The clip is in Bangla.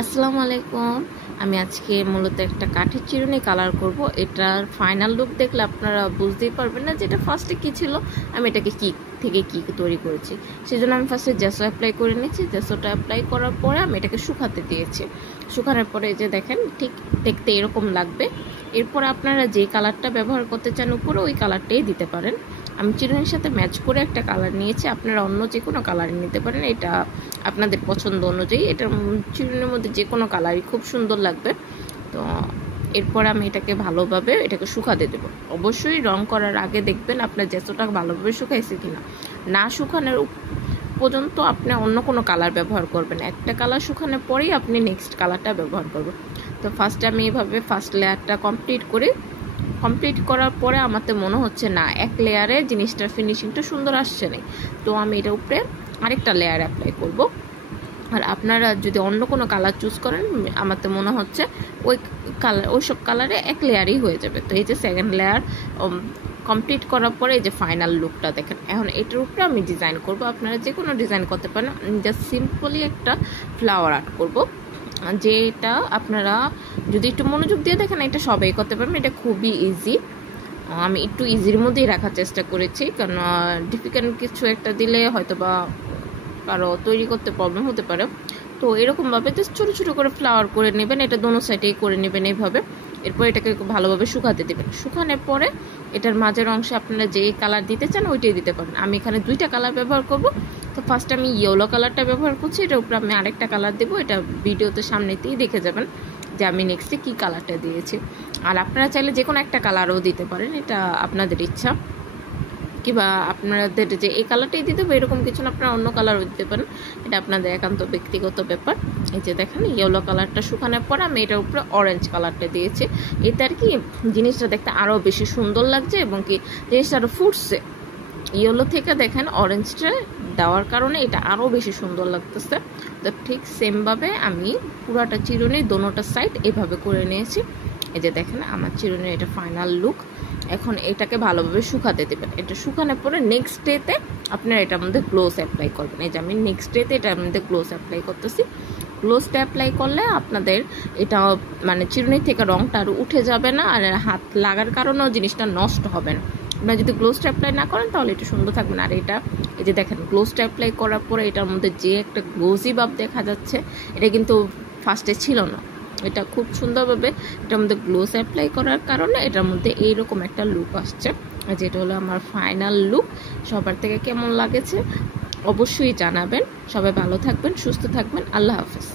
আসসালামু আলাইকুম। আমি আজকে মূলত একটা কাঠের চিরুনি কালার করব। এটার ফাইনাল লুক দেখলে আপনারা বুঝতেই পারবেন না যে এটা ফার্স্টে কী ছিল, আমি এটাকে কী থেকে কী তৈরি করেছি। সেজন্য আমি ফার্স্টে জেসো অ্যাপ্লাই করে নিয়েছি। জেসোটা অ্যাপ্লাই করার পরে আমি এটাকে শুকাতে দিয়েছি। শুকানোর পরে যে দেখেন ঠিক দেখতে এরকম লাগবে। এরপর আপনারা যে কালারটা ব্যবহার করতে চান উপরে ওই কালারটাই দিতে পারেন। আমি চিরুনির সাথে ম্যাচ করে একটা কালার নিয়েছি, আপনারা অন্য যে কোনো কালার নিতে পারেন, এটা আপনাদের পছন্দ অনুযায়ী। এটার চিরুনির মধ্যে যে কোনো কালারই খুব সুন্দর লাগবে। তো এরপর আমি এটাকে ভালোভাবে এটাকে শুকাতে দেবো। অবশ্যই রং করার আগে দেখবেন আপনার জেসোটা ভালোভাবে শুকাইছে কিনা। না শুকানোর পর্যন্ত আপনি অন্য কোনো কালার ব্যবহার করবেন, একটা কালার শুকানোর পরেই আপনি নেক্সট কালারটা ব্যবহার করবেন। তো ফার্স্টে আমি এইভাবে ফার্স্ট লেয়ারটা কমপ্লিট করার পরে আমার তো মনে হচ্ছে না এক লেয়ারে জিনিসটার ফিনিশিংটা সুন্দর আসছে না, তো আমি এটার উপরে আরেকটা লেয়ার অ্যাপ্লাই করব। আর আপনারা যদি অন্য কোনো কালার চুজ করেন, আমার তো মনে হচ্ছে ওই সব কালারে এক লেয়ারই হয়ে যাবে। তো এই যে সেকেন্ড লেয়ার কমপ্লিট করার পরে এই যে ফাইনাল লুকটা দেখেন। এখন এটার উপরে আমি ডিজাইন করব। আপনারা যে কোনো ডিজাইন করতে পারেন, জাস্ট সিম্পলি একটা ফ্লাওয়ার আর্ট করব, যেটা আপনারা যদি একটু মনোযোগ দিয়ে দেখেন এটা সবাই করতে পারবেন। এটা খুবই ইজি, আমি একটু ইজির মধ্যেই রাখার চেষ্টা করেছি, কারণ ডিফিকাল্ট কিছু একটা দিলে হয়তো বা কারো তৈরি করতে প্রবলেম হতে পারে। তো এরকমভাবে জাস্ট ছোটো ছোটো করে ফ্লাওয়ার করে নেবেন, এটা দোনো সাইডেই করে নেবেন এইভাবে। এরপর এটাকে ভালোভাবে শুকাতে দেবেন। শুকানোর পরে এটার মাঝের অংশে আপনারা যে কালার দিতে চান ওইটাই দিতে পারেন। আমি এখানে দুইটা কালার ব্যবহার করব। তো ফার্স্ট আমি ইয়েলো কালারটা ব্যবহার করছি, এটার উপরে আমি আরেকটা কালার দেবো। এটা ভিডিওতে সামনেতেই দেখে যাবেন যে আমি নেক্সটে কী কালারটা দিয়েছি। আর আপনারা চাইলে যে কোনো একটা কালারও দিতে পারেন, এটা আপনাদের ইচ্ছা। কিংবা আপনাদের যে এই কালারটাই দিতে হবে এরকম কিছু না, আপনারা অন্য কালারও দিতে পারেন, এটা আপনাদের একান্ত ব্যক্তিগত ব্যাপার। এই যে দেখেন ইয়েলো কালারটা শুকানোর পর আমি এটার উপরে অরেঞ্জ কালারটা দিয়েছি। এতে আর কি জিনিসটা দেখতে আরও বেশি সুন্দর লাগছে এবং কি জিনিসটা আরও ফুটছে। ইয়েলো থেকে দেখেন অরেঞ্জটা দেওয়ার কারণে এটা আরও বেশি সুন্দর লাগতেছে। তো ঠিক সেমভাবে আমি পুরাটা চিরুনি দোনোটা সাইড এভাবে করে নিয়েছি। এই যে দেখেন আমার চিরুনি এটা ফাইনাল লুক। এখন এটাকে ভালোভাবে শুকাতে দেবেন। এটা শুকানোর পরে নেক্সট ডেতে আপনারা এটার মধ্যে গ্লোস অ্যাপ্লাই করবেন। এই যে আমি নেক্সট ডেতে এটার মধ্যে গ্লোস অ্যাপ্লাই করতেছি। গ্লোসটা অ্যাপ্লাই করলে আপনাদের এটা মানে চিরুনি থেকে রঙটা আর উঠে যাবে না, আর হাত লাগার কারণেও জিনিসটা নষ্ট হবে না। আপনারা যদি গ্লোসটা অ্যাপ্লাই না করেন তাহলে এটা সুন্দর থাকবে না। আর এটা এই যে দেখেন গ্লোসটা অ্যাপ্লাই করার পরে এটার মধ্যে যে একটা গ্লোজি ভাব দেখা যাচ্ছে, এটা কিন্তু ফার্স্টে ছিল না। এটা খুব সুন্দরভাবে এটার মধ্যে গ্লোস অ্যাপ্লাই করার কারণে এটার মধ্যে এইরকম একটা লুক আসছে। যেটা হলো আমার ফাইনাল লুক। সবার থেকে কেমন লাগেছে অবশ্যই জানাবেন। সবাই ভালো থাকবেন, সুস্থ থাকবেন। আল্লাহ হাফেজ।